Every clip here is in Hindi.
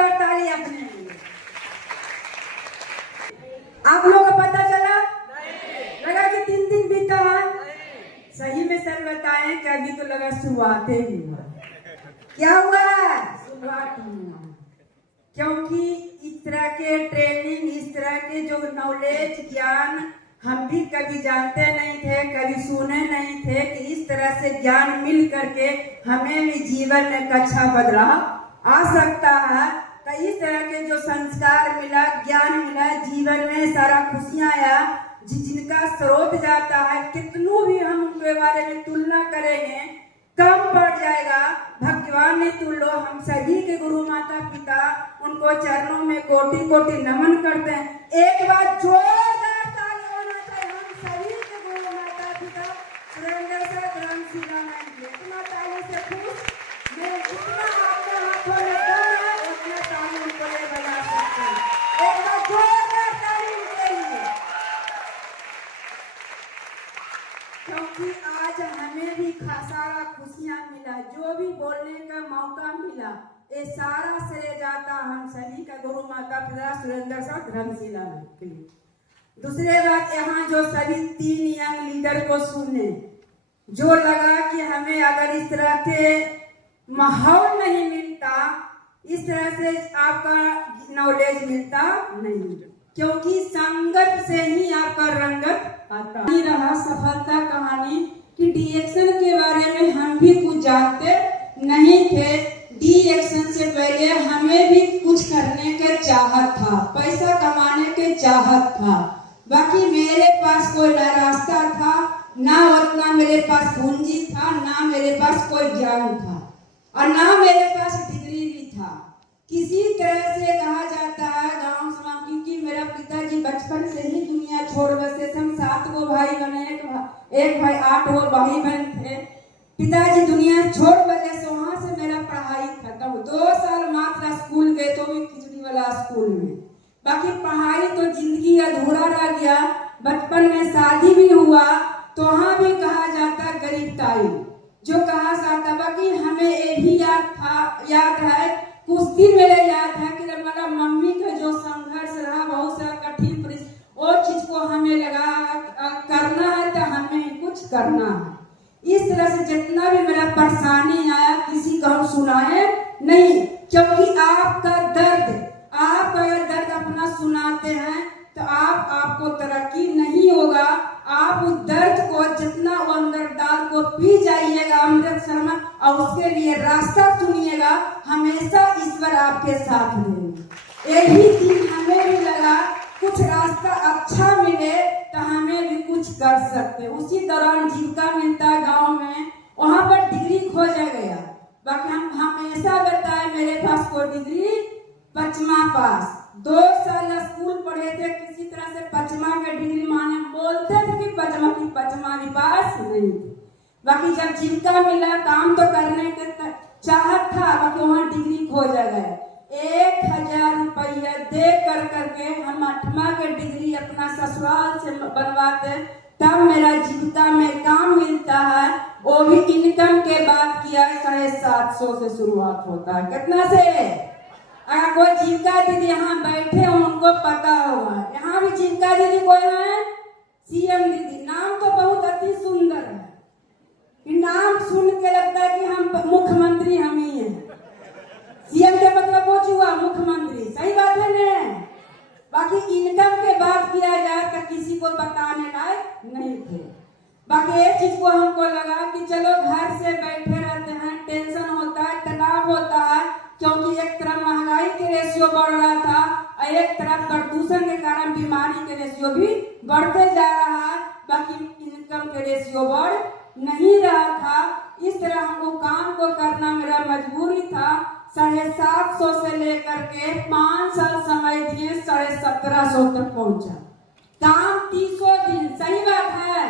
जोरदार ताली अपने लिए। आप लोगों को पता चला? लगा कि 3 दिन बीता है। सही में सर बताएं कि अभी तो लगा शुरुआत ही हुआ। क्या हुआ? शुरुआत हुआ। क्योंकि इस तरह के ट्रेनिंग, इस तरह के जो नॉलेज, ज्ञान हम भी कभी जानते नहीं थे, कभी सुने नहीं थे कि इस तरह से ज्ञान मिल करके हमें भी जीवन में अच्छा बदलाव आ सकता है। तो इस तरह के जो संस्कार मिला, ज्ञान मिला, जीवन में सारा खुशियां आया, जिनका स्रोत जाता है, कितनों भी हम उनके बारे में तुलना करेंगे कम पड़ जाएगा। भगवान ने तुम लो, हम सभी के गुरु माता पिता, उनको चरणों में कोटि कोटि नमन करते हैं। एक बार जोरदार ताली होना चाहिए हम सभी के गुरु माता पिता सुरेंद्र सर, धर्मशिला मैम। इतना ताली से खुश मैं, जितना आपके हाथों में दम है उतना ताली उनको ले बजा सकते हैं। एक बार जोरदार ताली उनके लिए, क्योंकि आज हमें भी सारा खुशियां मिला, जो भी बोलने का मौका मिला, ये सारा श्रेय जाता हम सभी का गुरु माता पिता सुरेंद्र सर, धर्मशिला मैम। दूसरी बात, यहाँ जो सभी 3 यंग लीडर को सुने, जो लगा कि हमें अगर इस तरह के माहौल नहीं मिलता, इस तरह से आपका नॉलेज मिलता नहीं, क्योंकि संगत से ही आपका रंगत आता नहीं रहा। सफलता कहानी कि डी एक्शन के बारे में हम भी कुछ जानते नहीं थे। डी एक्शन से पहले हमें भी कुछ करने का चाहत था, पैसा कमाने के चाहत था, बाकी मेरे पास कोई ना रास्ता था, ना उतना मेरे पास पूंजी था, ना मेरे पास कोई ज्ञान था, और ना मेरे पास डिग्री भी था। किसी तरह से कहा जाता है गांव समाज, क्योंकि मेरा पिताजी बचपन से ही दुनिया छोड़ बसे। हम 7 गो भाई बने, एक भाई 8 गो भाई बहन थे। पिताजी दुनिया छोड़ बसे, से वहां से मेरा पढ़ाई खत्म। 2 साल मात्र स्कूल गए, तो भी खिचड़ी वाला स्कूल में, बाकी पढ़ाई तो जिंदगी अधूरा रह गया। बचपन में शादी भी हुआ, तो वहां भी कहा जाता गरीब ताई, जो कहा जाता। बाकी हमें ये भी याद है, कुछ दिन मेरे याद है कि मतलब मम्मी का जो संघर्ष रहा, बहुत सारा कठिन वो चीज को हमें लगा करना है तो हमें कुछ करना है। इस तरह से जितना भी मेरा परेशानी आया, किसी को हम सुनाए नहीं, क्योंकि आपका दर्द अपना सुनाते हैं तो आपको तरक्की नहीं होगा। आप उस दर्द को जितना वो अंदर दाल को पी जाइएगा अमृत शर्मा, और उसके लिए रास्ता सुनिएगा, हमेशा ईश्वर आपके साथ देंगे। यही दिन हमें भी लगा कुछ रास्ता अच्छा मिले तो हमें भी कुछ कर सकते। उसी दौरान जीविका मिलता गांव में, वहां पर डिग्री खोजा गया। बाकी हम हमेशा बताए मेरे पास कोई डिग्री, 5वां पास, 2 साल स्कूल पढ़े थे, किसी तरह से 5वां का डिग्री माने बोलते थे कि 5वां भी पास नहीं थे। बाकी जब जीविका मिला, काम तो करने के चाहत था, बाकी वहाँ डिग्री खोजा गया। 1000 रुपया दे करके हम 8वां के डिग्री अपना ससुराल से बनवाते, तब मेरा जीविका में काम मिलता है। वो भी इनकम के बाद किया 750 से शुरुआत होता है। कितना से? अगर कोई जीविका दीदी यहाँ बैठे हो, उनको पता होगा, यहाँ भी जीविका दीदी कोई है, सीएम दीदी। नाम तो बहुत अति सुंदर है, नाम सुन के लगता है कि हम मुख्यमंत्री हम ही हैं। सीएम के मतलब वो हुआ मुख्यमंत्री, सही बात है ना। बाकी इनकम के बाद किया जाए तो किसी को बताने लायक नहीं थे। बाकी एक चीज को हमको लगा कि चलो घर से बैठे रहते हैं, टेंशन होता है, तनाव होता है, क्योंकि एक तरफ महंगाई के रेशियो बढ़ रहा था और एक तरफ प्रदूषण के कारण बीमारी के रेशियो भी बढ़ते जा रहा है। बाकी इनकम के रेशियो बढ़ नहीं रहा था। इस तरह हमको काम को करना मेरा मजबूरी था। 750 से लेकर के 5 साल समय दिए, 1750 तक पहुंचा। काम 300 दिन, सही बात है,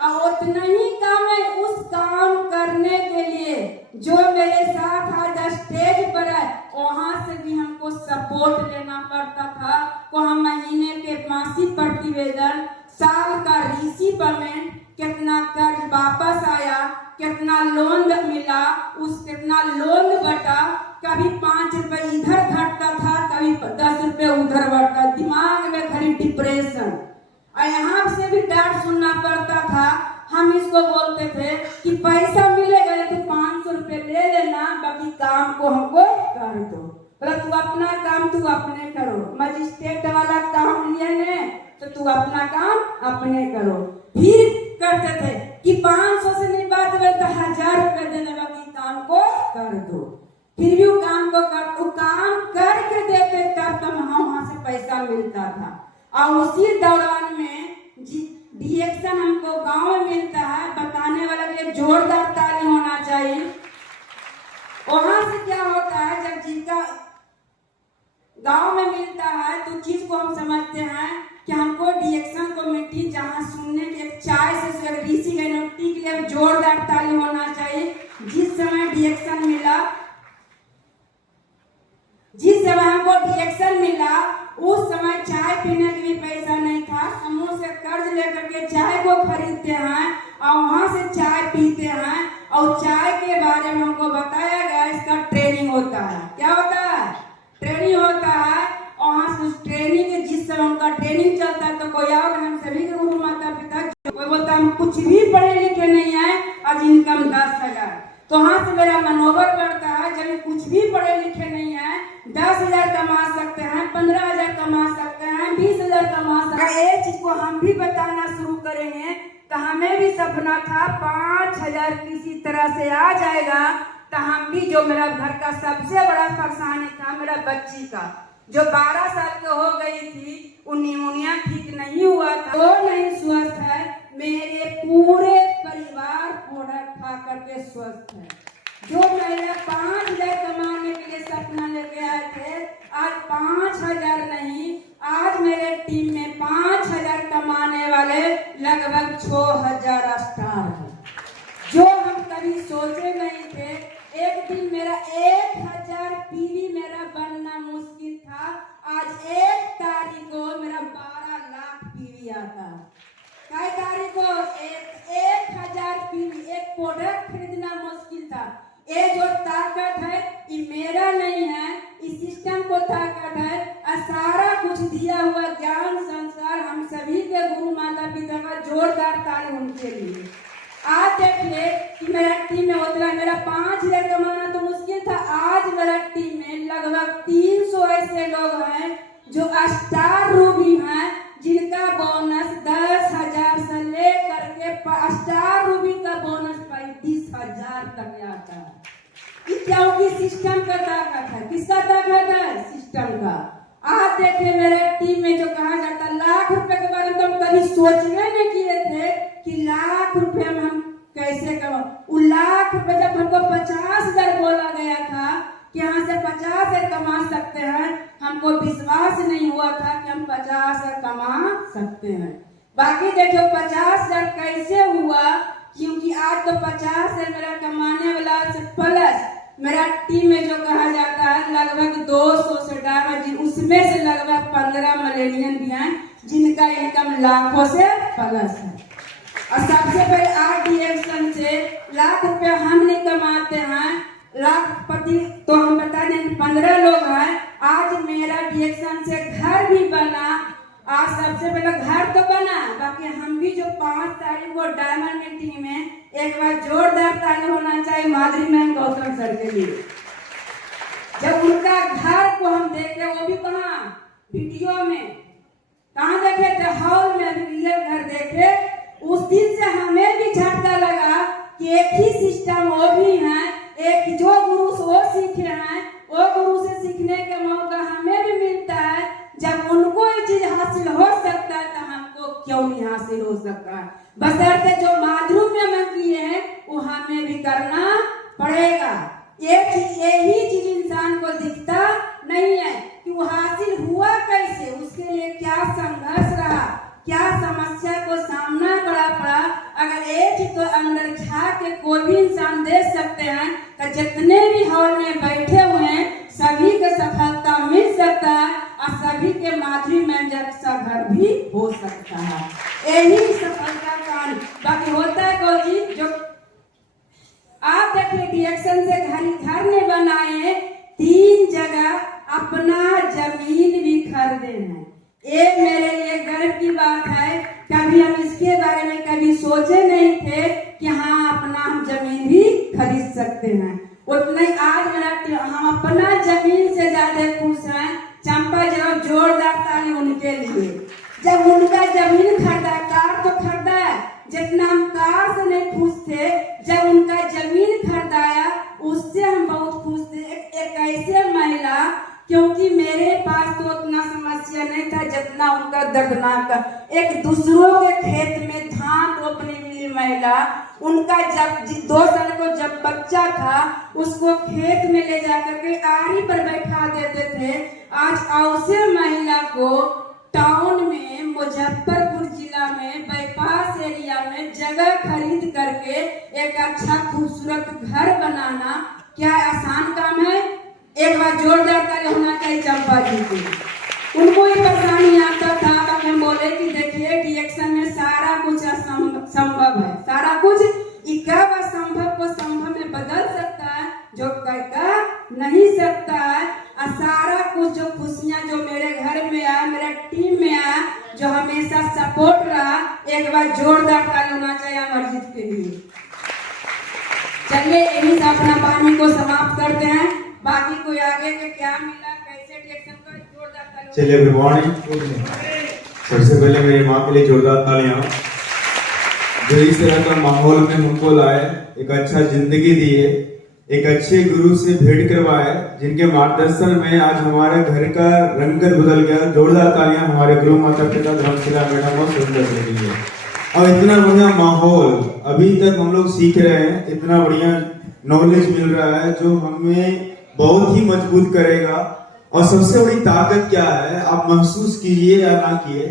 और उतना ही काम है। उस काम करने के लिए जो मेरे साथ आज स्टेज पर है, वहां से भी हमको सपोर्ट लेना पड़ता था। को हम महीने के मासिक प्रतिवेदन, साल का ऋषि पेमेंट, कितना कर्ज वापस आया, कितना लोन मिला, उस कितना लोन बटा, कभी 5 रुपए इधर घटता डिप्रेशन। और यहाँ से भी डांट सुनना पड़ता था। हम इसको बोलते थे कि पैसा मिलेगा तो 500 रुपये ले लेना, बाकी काम को हमको कर दो। तू अपना काम तू अपने करो, मजिस्ट्रेट वाला काम लिए ने तो तू अपना काम अपने करो। फिर करते थे कि 500 से नहीं बात है तो 1000 रुपये देने, बाकी काम को कर दो। फिर भी वो काम करके देते तब तो वहां से पैसा मिलता था। और उसी दौरान में डिएक्शन हमको गांव में मिलता है, बताने वाला के लिए जोरदार ताली होना चाहिए। वहां से क्या होता है, जब जिनका गांव में मिलता है तो चीज को हम समझते हैं कि हमको डिएक्शन कमेटी जहां सुनने के चाय से डीसी के नोटी के लिए जोरदार ताली होना चाहिए। जिस समय डिएक्शन मिला, जिस समय हमको डिएक्शन मिला उस समय चाय पीने के लिए पैसा नहीं था। समूह से कर्ज लेकर के चाय को खरीदते हैं और वहां से चाय पीते हैं। और चाय के बारे में हमको बताया गया इसका ट्रेनिंग होता है। क्या होता है? ट्रेनिंग होता है। और वहां से ट्रेनिंग के जिस समय उनका ट्रेनिंग चलता है तो कोई और हम सभी के गुरु माता पिता, कोई बोलता हम कुछ भी पढ़े लिखे नहीं है आज इनकम 10,000, तो वहां से मेरा मनोबल बढ़ता है। जब कुछ भी पढ़े लिखे नहीं है 10,000 कमा सकते हैं, 15,000 कमा सकते हैं, 20,000 कमा सकते हैं। ये चीज को हम भी बताना शुरू करेंगे तो हमें भी सपना था 5,000 किसी तरह से आ जाएगा तो हम भी, जो मेरा घर का सबसे बड़ा परेशानी था मेरा बच्ची का, जो 12 साल की हो गई थी, वो निमोनिया ठीक नहीं हुआ था, वो नहीं स्वस्थ है। मेरे पूरे परिवार प्रोडक्ट खा करके स्वस्थ है। जो मेरा 5,000 कमाने के लिए सपना लेके आए थे, आज 5,000 नहीं, आज मेरे टीम में 5,000 कमाने वाले लगभग 6,000 स्टार हैं, जो हम कभी सोचे नहीं थे। एक दिन मेरा 1,000 पीवी मेरा बनना मुश्किल था, आज 1 तारीख को मेरा 12 लाख पीवी आता है। कई तारीख को 1,000 पीवी एक प्रोडक्ट खरीदना मुश्किल था। ये जो ताकत है ये मेरा नहीं है, इस सिस्टम को ताकत है। सारा कुछ दिया हुआ ज्ञान संस्कार हम सभी के गुरु माता पिता का जोरदार ताली उनके लिए। आज देखिए कि मेरा टीम में उतना, मेरा 5,000 कमाना तो मुश्किल था, आज मेरा टीम में लगभग 300 ऐसे लोग हैं जो स्टार रूबी हैं, जिनका बोनस 10,000 से लेकर के स्टार रूबी का बोनस 35,000 तक आता है। क्योंकि सिस्टम का ताकत है। किसका ताकत है? सिस्टम का। आज देखिए मेरे टीम में जो कहा जाता है लाख रुपए के बारे में तो हम कभी सोचने नहीं किए थे कि लाख रुपए में हम कैसे कमाओ। वो लाख रुपए जब हमको 50,000 बोला गया था कि यहाँ से 50,000 कमा सकते हैं, हमको विश्वास नहीं हुआ था कि हम 50,000 कमा सकते हैं। बाकी देखो 50,000 कैसे हुआ, क्योंकि आज तो 50,000 मेरा कमाने वाला से प्लस मेरा टीम में जो कहा जाता है लगभग 200 से डायमंड, उसमें से लगभग 15 मिलेनियन भी हैं जिनका इनकम लाखों से प्लस है। और सबसे पहले आज डिएक्शन से लाख रुपया हम नहीं कमाते हैं, लाखपति तो हम बता दें 15 लोग हैं। आज मेरा डिएक्शन से घर भी बना। आज सबसे पहले घर तो बना, बाकी हम भी जो 5 तारीख को डायमंड मीटिंग में, एक बार जोरदार ताली होना चाहिए माधुरी मैम गौतम सर के लिए। जब उनका घर को हम देखे, वो भी कहाँ वीडियो में, कहाँ देखे थे, हॉल में रियल घर देखे। उस दिन से हमें भी झटका लगा कि एक ही सिस्टम वो भी है, एक जो गुरु से वो सीखे हैं, वो गुरु से सीखने का मौका हमें भी मिलता है। जब उनको ये चीज हासिल हो सकता है तो हमको क्यों नहीं हासिल हो सकता है। बशर्ते जो माधुर्य में किए हैं वो हमें भी करना पड़ेगा। यही चीज इंसान को दिखता नहीं है कि वो हासिल हुआ कैसे, उसके लिए क्या संघर्ष रहा, क्या समस्या को सामना करना पड़ा। अगर एक चीज तो अंदर छा के कोई भी इंसान देख सकते हैं तो जितने भी हॉल में बैठे हुए हैं सभी को सफलता मिल सकता है और सभी के माधुरी में जैसा घर भी हो सकता है। यही सफलता का बाकी होता है। कोई जो आप देखिए डिएक्शन से घर ने बनाए, 3 जगह अपना जमीन भी खरीदे हैं। एक मेरे लिए गर्व की बात है, कभी हम इसके बारे में कभी सोचे नहीं थे कि हाँ अपना हम जमीन भी खरीद सकते हैं। उतने आज हम अपना जमीन से ज्यादा खुश हैं। चंपा जब जोरदार ताली उनके लिए, जब उनका जमीन खरीदा, कार तो खरीदा है, जितना हम कार से नहीं खुश थे, जब उनका जमीन खरीदाया उससे हम बहुत खुश थे। एक ऐसे महिला, क्योंकि मेरे पास तो उतना समस्या नहीं था जितना उनका दर्दनाक, एक दूसरों के खेत में धान रोपने वाली महिला, उनका जब 2 साल को जब बच्चा था उसको खेत में ले जाकर के आरी पर बैठा देते थे। आज ऐसे महिला को टाउन में, मुजफ्फरपुर जिला में, बाईपास एरिया में जगह खरीद करके एक अच्छा खूबसूरत घर बनाना क्या आसान काम है? एक बार जोरदार ताली होना चाहिए चंपा जी को। उनको ये परेशानी आता था, तो हम बोले कि देखिए डिएक्शन में सारा कुछ संभव है, सारा कुछ इक्का संभव को संभव में बदल सकता है, जो का नहीं सकता है। और सारा कुछ जो खुशियां जो मेरे घर में आया, मेरे टीम में आया, जो हमेशा सपोर्ट रहा, एक बार जोरदार ताली होना चाहिए अमरजीत के लिए। चलिए यही से अपना वाणी को समाप्त करते हैं। बाकी कोई आगे के क्या मिला, कैसे रिएक्शन का जोरदार ताली। चलिए गुड मॉर्निंग। सबसे पहले मेरी माँ के लिए जोरदार तालियां, जो इस तरह का माहौल में हमको लाए, एक अच्छा जिंदगी दिए, एक अच्छे गुरु से भेंट करवाए, जिनके मार्गदर्शन में आज हमारे घर का रंगत बदल गया। जोरदार तालियां हमारे गुरु माता पिता धर्मशिला मैडम और सुंदर के लिए। और इतना बढ़िया माहौल अभी तक हम लोग सीख रहे हैं, इतना बढ़िया नॉलेज मिल रहा है जो हमें बहुत ही मजबूत करेगा। और सबसे बड़ी ताकत क्या है, आप महसूस कीजिए या ना किए,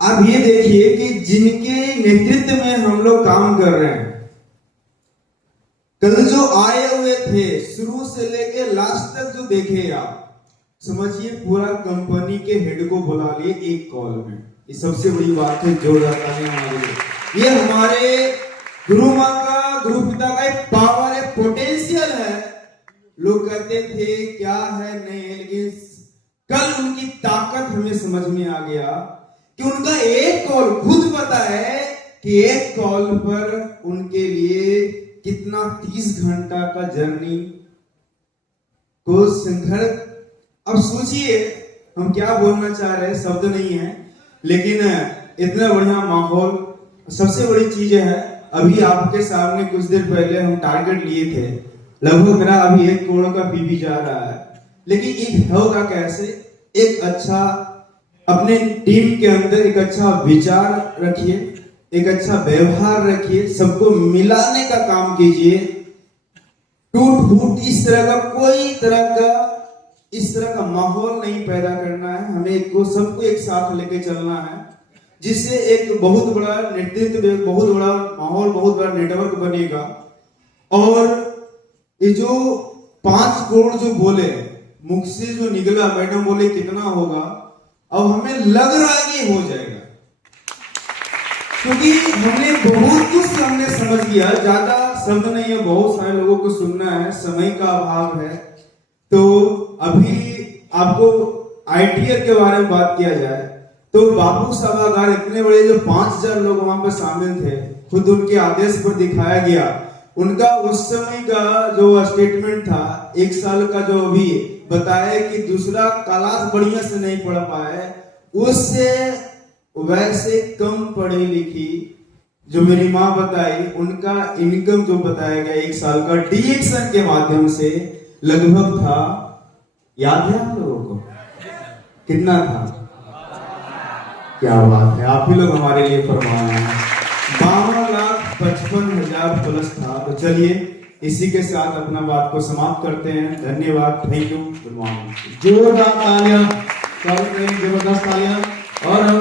आप ये देखिए कि जिनके नेतृत्व में हम लोग काम कर रहे हैं, कल जो आए हुए थे शुरू से लेके लास्ट तक जो देखे आप, समझिए पूरा कंपनी के हेड को बुला लिए एक कॉल में। ये सबसे बड़ी बात है, जोरदार तालियां हमारे लिए। ये हमारे गुरु माँ का, गुरु पिता का एक पावर है, पोटेंशियल है। लोग कहते थे क्या है नहीं, लेकिन कल उनकी ताकत हमें समझ में आ गया कि उनका एक कॉल, खुद पता है कि एक कॉल पर उनके लिए कितना 30 घंटा का जर्नी को संघर्ष। अब सोचिए हम क्या बोलना चाह रहे हैं, शब्द नहीं है, लेकिन इतना बढ़िया माहौल। सबसे बड़ी चीज है, अभी आपके सामने कुछ देर पहले हम टारगेट लिए थे, लगभग मेरा अभी 1 करोड़ का पीबी जा रहा है, लेकिन एक होगा कैसे, एक अच्छा अपने टीम के अंदर एक अच्छा विचार रखिए, एक अच्छा व्यवहार रखिए, सबको मिलाने का काम कीजिए। टूट फूट इस तरह का कोई इस तरह का माहौल नहीं पैदा करना है। हमें को सबको एक साथ लेके चलना है, जिससे एक बहुत बड़ा नेतृत्व, बहुत बड़ा माहौल, बहुत बड़ा नेटवर्क बनेगा। और ये जो 5 करोड़ जो बोले, मुख से जो निकला, मैडम बोले कितना होगा, अब हमें लग रहा है कि हो जाएगा, क्योंकि हमने बहुत कुछ हमने समझ लिया। ज्यादा शब्द नहीं है, बहुत सारे लोगों को सुनना है, समय का अभाव है। तो अभी आपको आईटीआर के बारे में बात किया जाए तो बापू सभागार, इतने बड़े जो 5000 लोग वहां पर शामिल थे, खुद उनके आदेश पर दिखाया गया। उनका उस समय का जो स्टेटमेंट था, 1 साल का जो अभी बताया कि दूसरा क्लास बढ़िया से नहीं पढ़ पाए, उससे वैसे कम पढ़ी लिखी जो मेरी माँ बताई, उनका इनकम जो बताया गया 1 साल का डीएक्शन के माध्यम से लगभग था, याद है आप लोगों को कितना था? क्या बात है, आप ही लोग हमारे लिए फरमान है। 52,55,000 प्लस था। तो चलिए इसी के साथ अपना बात को समाप्त करते हैं। धन्यवाद, थैंक यू, गुड मॉर्निंग। जोरदार तालियां, जबरदस्त तालियां। और हम